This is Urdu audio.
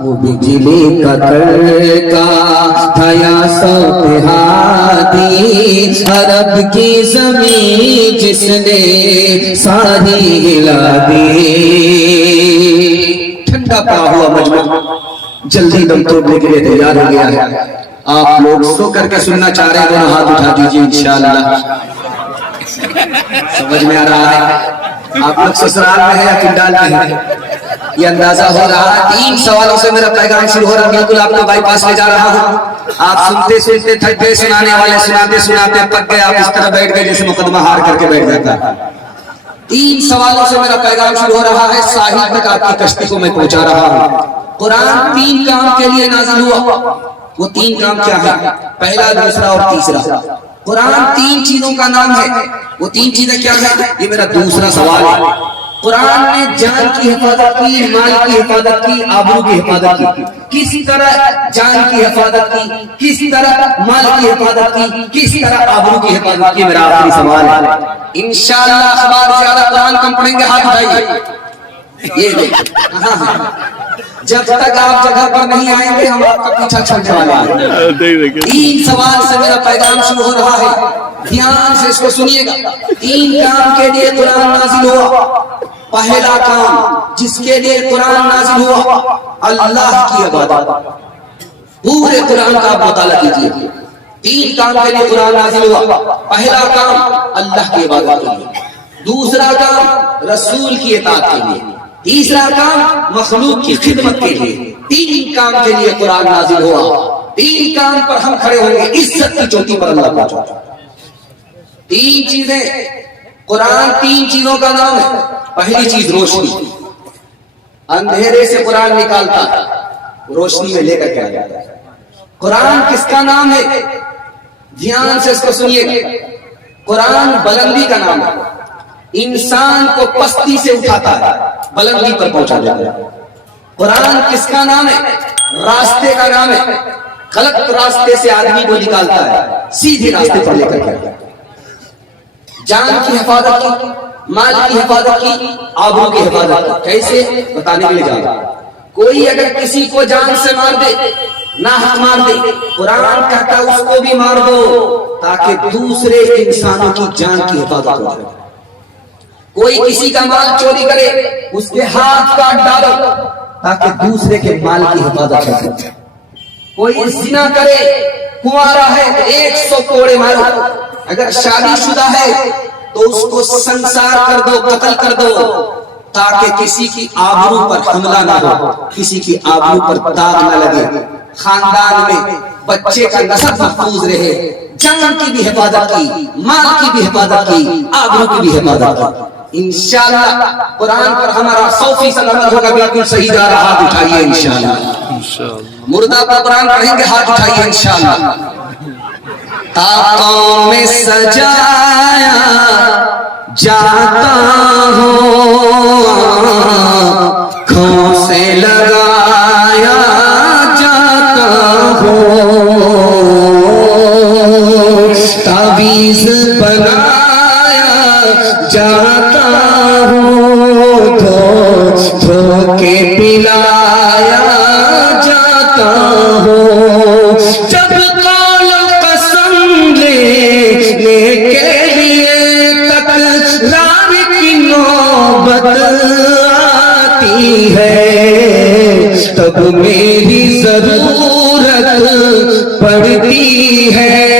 وہ بجلی کا کڑکا تھا یا صوت ہادی، عرب کی زمین جس نے ساری ہلا دی۔ ٹھنڈا پا ہوا مجمع جلدی دم توڑنے کے لیے تیار ہو گیا ہے۔ آپ لوگ سو کر کے سننا چاہ رہے ہیں، دونوں ہاتھ اٹھا دیجیے انشاءاللہ۔ سمجھ میں آ رہا ہے؟ آپ لوگ سسرال میں ہیں یا کنڈال میں ہیں؟ یہ اندازہ ہو رہا ہے۔ 3 سوالوں سے میرا پیغام شروع ہو رہا ہے، بالکل آپ کو بائی پاس لے جا رہا ہوں۔ آپ سنتے سنتے تھک گئے، سنانے والے سناتے سناتے پک گئے، آپ اس طرح بیٹھ گئے جیسے مقدمہ ہار کر کے بیٹھ جاتا ہے۔ 3 سوالوں سے میرا پیغام شروع ہو رہا ہے، ساحل تک آپ کی کشتی کو میں پہنچا رہا ہوں۔ قرآن 3 کام کے لیے نازل ہوا، وہ 3 کام کیا ہے؟ پہلا، دوسرا اور تیسرا۔ قرآن 3 چیزوں کا نام ہے، وہ 3 چیزیں کیا ہیں؟ یہ میرا دوسرا سوال ہے۔ قرآن نے جان کی حفاظت کی، مال کی حفاظت کی، آبرو کی حفاظت کی۔ کس طرح جان کی حفاظت کی، کس طرح مال کی حفاظت کی، کس طرح آبرو کی حفاظت کی، میرا آخری سوال ہے۔ انشاءاللہ اخبار زیادہ قرآن کم پڑھیں گے، ہاتھ اٹھائیے۔ یہ دیکھیں جب تک آپ جگہ پر نہیں آئیں گے ہم آپ کا پیچھا چھوڑنے والے ہیں۔ 3 سوال سے میرا پیغام شروع ہو رہا ہے، دھیان سے اس کو سنیے گا۔ 3 کام کے لیے قرآن نازل ہوا۔ پہلا کام جس کے لیے قرآن نازل ہوا، اللہ کی عبادت۔ پورے قرآن کا آپ مطالعہ کیجیے۔ 3 کام کے لیے قرآن نازل ہوا۔ پہلا کام اللہ کی عبادت کے لیے، دوسرا کام رسول کی اطاعت کے لیے، تیسرا کام مخلوق کی خدمت کے لیے۔ 3 کام کے لیے قرآن نازل ہوا۔ 3 کام پر ہم کھڑے ہوں گے، عزت کی چوٹی پر اللہ پہنچا۔ 3 چیزیں، قرآن 3 چیزوں کا نام ہے۔ پہلی چیز روشنی، اندھیرے سے قرآن نکالتا ہے، روشنی میں لے کر کے آ جاتا ہے۔ قرآن کس کا نام ہے؟ دھیان سے اس کو سنیے گا۔ قرآن بلندی کا نام ہے، انسان کو پستی سے اٹھاتا ہے، بلندی پر پہنچا جاتا ہے۔ قرآن کس کا نام ہے؟ راستے کا نام ہے، غلط راستے سے آدمی کو نکالتا ہے، سیدھے راستے پر لے کر کے آتا ہے۔ جان کی حفاظت کی، مال کی حفاظت کی، آبرو کی حفاظت کی۔ کیسے؟ بتانے کے لیے جا رہا ہوں۔ کوئی اگر کسی کو جان سے مار دے، ناحق مار دے، قرآن کہتا ہے اس کو بھی مار دو تاکہ دوسرے انسانوں کی جان کی حفاظت ہو جائے۔ کوئی کسی کا مال چوری کرے، اس کے ہاتھ کاٹ ڈالو تاکہ دوسرے کے مال کی حفاظت ہو جائے۔ کوئی زنا کرے، کنوارا ہے، 100 کوڑے مارو۔ اگر شادی شدہ ہے تو اس کو سنسار کر دو، قتل کر دو تاکہ کسی کی آبرو پر حملہ نہ ہو، کسی کی آبرو پر داغ نہ لگے، خاندان میں بچے کا نسب محفوظ رہے۔ جان کی بھی حفاظت کی، مال کی بھی حفاظت کی، آبرو کی بھی حفاظت کی۔ انشاءاللہ قرآن پر ہمارا 100% عمل ہوگا، بالکل صحیح جا رہا، ہاتھ اٹھائیے انشاءاللہ۔ مردہ پر قرآن پڑھیں گے، ہاتھ اٹھائیے انشاءاللہ۔ طاقوں میں سجایا جاتا ہوں، آنکھوں سے لگایا جاتا ہوں، تعویذ بنایا جاتا ہوں، دھو کے پلایا جاتا ہوں۔ جب قول قسم لینے کے لیے تکرار کی نوبت آتی ہے، تب میری ضرورت پڑتی ہے